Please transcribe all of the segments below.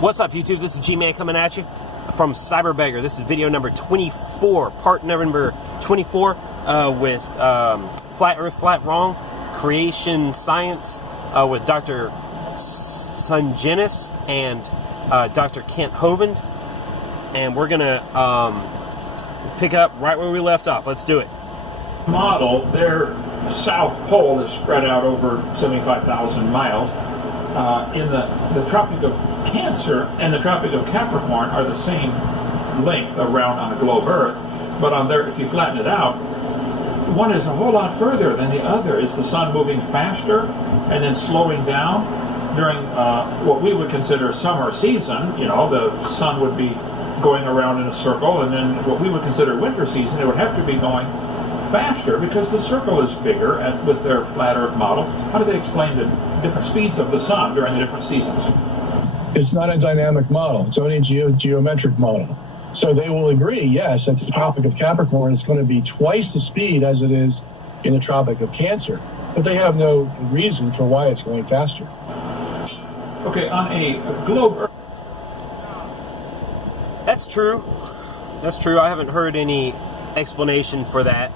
What's up, YouTube? This is G-Man coming at you from Cyberbeggar. This is video number 24, part number 24, with Flat Earth, Flat Wrong, Creation Science, with Dr. Sungenis and Dr. Kent Hovind. And we're going to pick up right where we left off. Let's do it. Model, their south pole is spread out over 75,000 miles. In the Tropic of Cancer and the Tropic of Capricorn are the same length around on the globe Earth, but on there, if you flatten it out, one is a whole lot further than the other. Is the sun moving faster and then slowing down during what we would consider summer season? You know, the sun would be going around in a circle, and then what we would consider winter season, it would have to be going faster because the circle is bigger with their flat Earth model. How do they explain the different speeds of the sun during the different seasons? It's not a dynamic model. It's only a geometric model. So they will agree, yes, that the Tropic of Capricorn is going to be twice the speed as it is in the Tropic of Cancer. But they have no reason for why it's going faster. Okay, on a globe Earth. That's true. That's true. I haven't heard any explanation for that.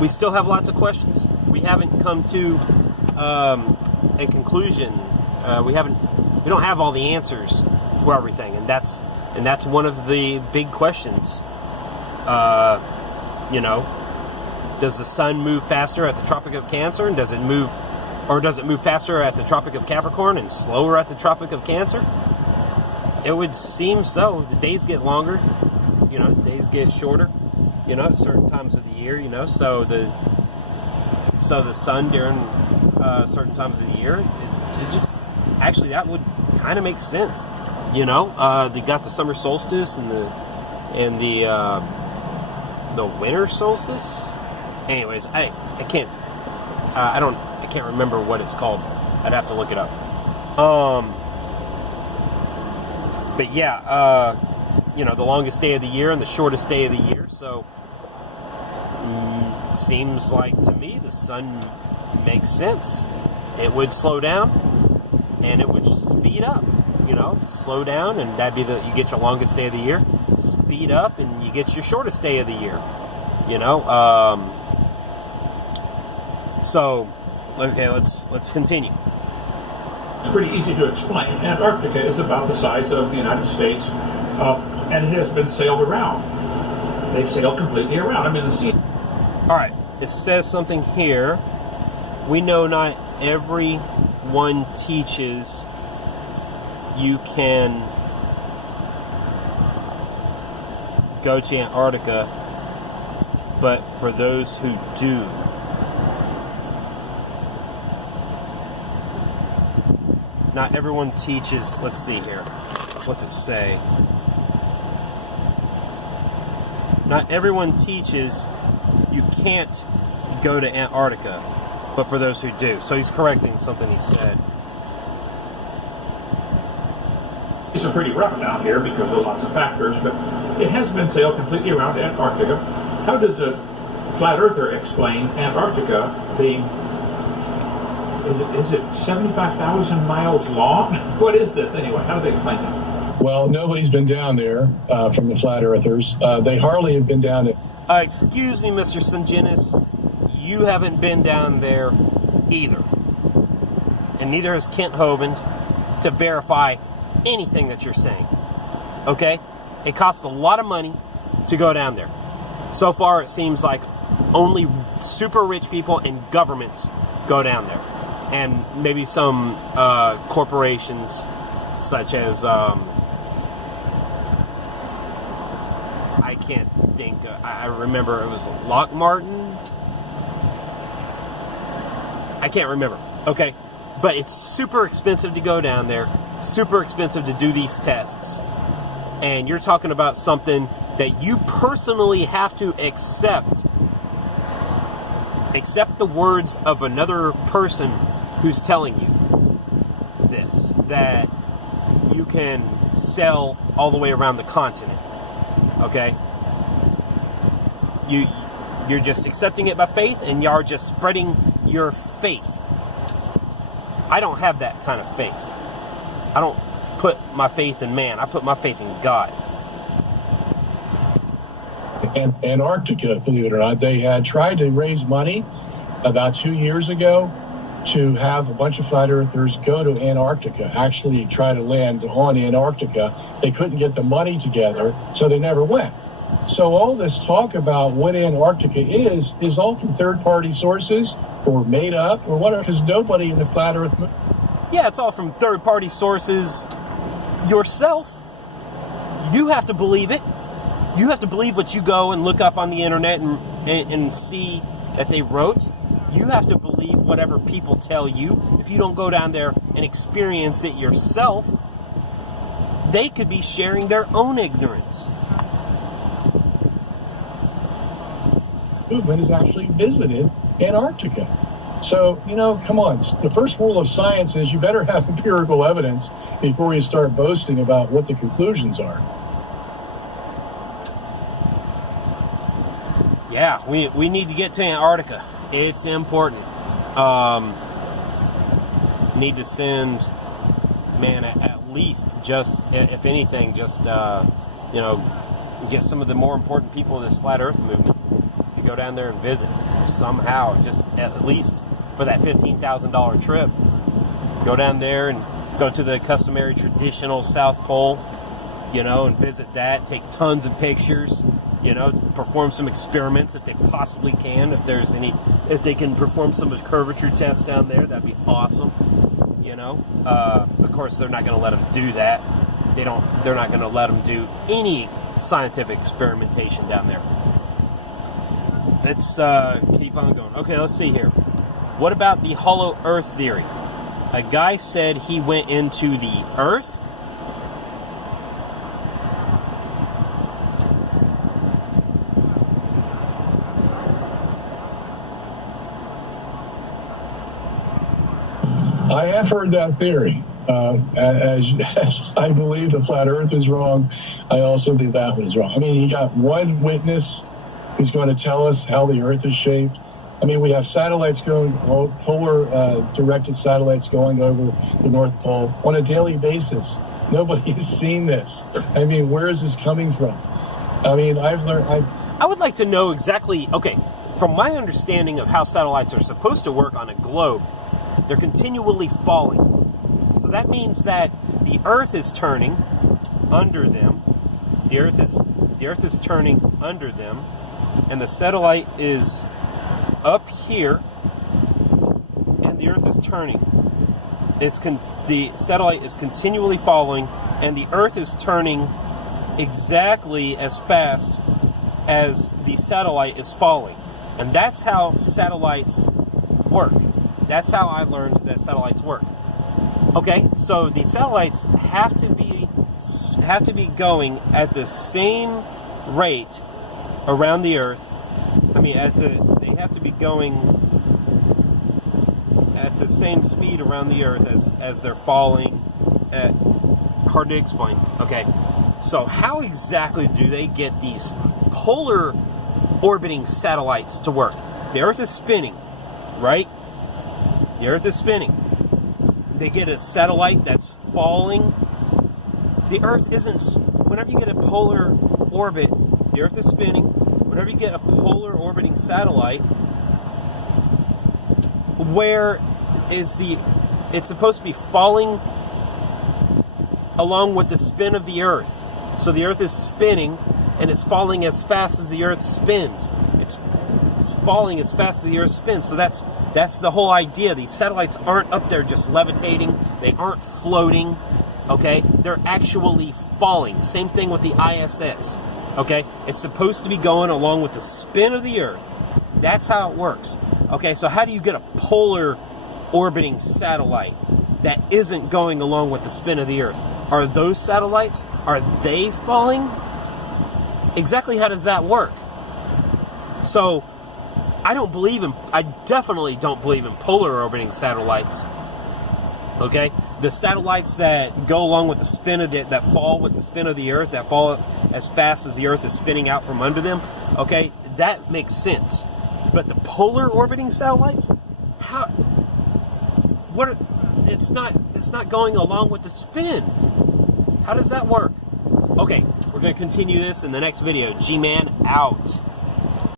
We still have lots of questions. We haven't come to a conclusion. We don't have all the answers for everything, and that's one of the big questions. You know, does the sun move faster at the Tropic of Cancer, and does it move faster at the Tropic of Capricorn and slower at the Tropic of Cancer? It would seem so. The days get longer. You know, days get shorter. You know, at certain times of the year. You know, so the sun during certain times of the year, it just actually that would kind of make sense. You know, they got the summer solstice and the winter solstice. Anyways, I can't remember what it's called. I'd have to look it up. But yeah, you know, the longest day of the year and the shortest day of the year. So seems like to me the sun makes sense. It would slow down and it would speed up. You know, slow down and that'd be you get your longest day of the year. Speed up and you get your shortest day of the year. You know, so okay, let's continue. It's pretty easy to explain. Antarctica is about the size of the United States, and it has been sailed around. They've sailed completely around. I mean, the sea. All right, it says something here. We know not everyone teaches you can go to Antarctica, but for those who do. Not everyone teaches, let's see here. What's it say? Not everyone teaches you can't go to Antarctica, but for those who do. So he's correcting something he said. These are pretty rough down here because of lots of factors, but it has been sailed completely around Antarctica. How does a flat earther explain Antarctica being, is it 75,000 miles long? What is this anyway? How do they explain that? Well, nobody's been down there from the flat earthers. They hardly have been down there. Excuse me, Mr. Sungenis. You haven't been down there either. And neither has Kent Hovind to verify anything that you're saying. Okay? It costs a lot of money to go down there. So far, it seems like only super rich people and governments go down there. And maybe some corporations such as, I can't think, I remember it was Lockmartin. I can't remember. Okay. But it's super expensive to go down there, super expensive to do these tests. And you're talking about something that you personally have to accept the words of another person who's telling you this, that you can sail all the way around the continent. Okay? You're just accepting it by faith, and you're just spreading your faith. I don't have that kind of faith. I put my faith in man. I put my faith in God. And Antarctica, believe it or not, they had tried to raise money about 2 years ago to have a bunch of flat earthers go to Antarctica, actually try to land on Antarctica. They couldn't get the money together, so they never went. So all this talk about what Antarctica is all from third-party sources or made up or whatever, because nobody in the flat earth... Yeah, it's all from third-party sources. Yourself, you have to believe it. You have to believe what you go and look up on the internet and see that they wrote. You have to believe whatever people tell you. If you don't go down there and experience it yourself, they could be sharing their own ignorance. Movement has actually visited Antarctica. So, come on. The first rule of science is you better have empirical evidence before you start boasting about what the conclusions are. Yeah, we need to get to Antarctica. It's important. Need to send, man, at least just, if anything, just, get some of the more important people of this flat earth movement to go down there and visit somehow, just at least for that $15,000 trip. Go down there and go to the customary traditional South Pole, and visit that, take tons of pictures, perform some experiments if they possibly can. If they can perform some curvature tests down there, that'd be awesome. Of course, they're not going to let them do that. They're not going to let them do any scientific experimentation down there. Let's keep on going. Okay, let's see here. What about the hollow earth theory? A guy said he went into the earth. I have heard that theory. As I believe the flat earth is wrong, I also think that one is wrong. I mean, you got one witness who's going to tell us how the earth is shaped. I mean, we have satellites going, polar directed satellites going over the North Pole on a daily basis. Nobody has seen this. I mean, where is this coming from? I mean, I would like to know exactly, okay, from my understanding of how satellites are supposed to work on a globe, they're continually falling. So that means that the Earth is turning under them. The Earth is turning under them, and the satellite is up here, and the Earth is turning. The satellite is continually falling, and the Earth is turning exactly as fast as the satellite is falling. And that's how satellites work. That's how I learned that satellites work. Okay, so the satellites have to be going at the same rate around the Earth. I mean, they have to be going at the same speed around the Earth as they're falling. Hard to explain. Okay, so how exactly do they get these polar orbiting satellites to work? The Earth is spinning, right? The Earth is spinning. They get a satellite that's falling. The Earth isn't... Whenever you get a polar orbit, the Earth is spinning. Whenever you get a polar orbiting satellite, where is it's supposed to be falling along with the spin of the Earth. So the Earth is spinning, and it's falling as fast as the Earth spins. It's falling as fast as the Earth spins. So that's the whole idea. These satellites aren't up there just levitating. They aren't floating. Okay? They're actually falling. Same thing with the ISS. Okay? It's supposed to be going along with the spin of the Earth. That's how it works. Okay, so how do you get a polar orbiting satellite that isn't going along with the spin of the Earth? Are those satellites, are they falling? Exactly how does that work? So, I definitely don't believe in polar orbiting satellites. Okay? The satellites that go along with the spin of that fall with the spin of the Earth, that fall as fast as the Earth is spinning out from under them, okay, that makes sense. But the polar orbiting satellites, it's not going along with the spin. How does that work? Okay, we're going to continue this in the next video. G-Man out.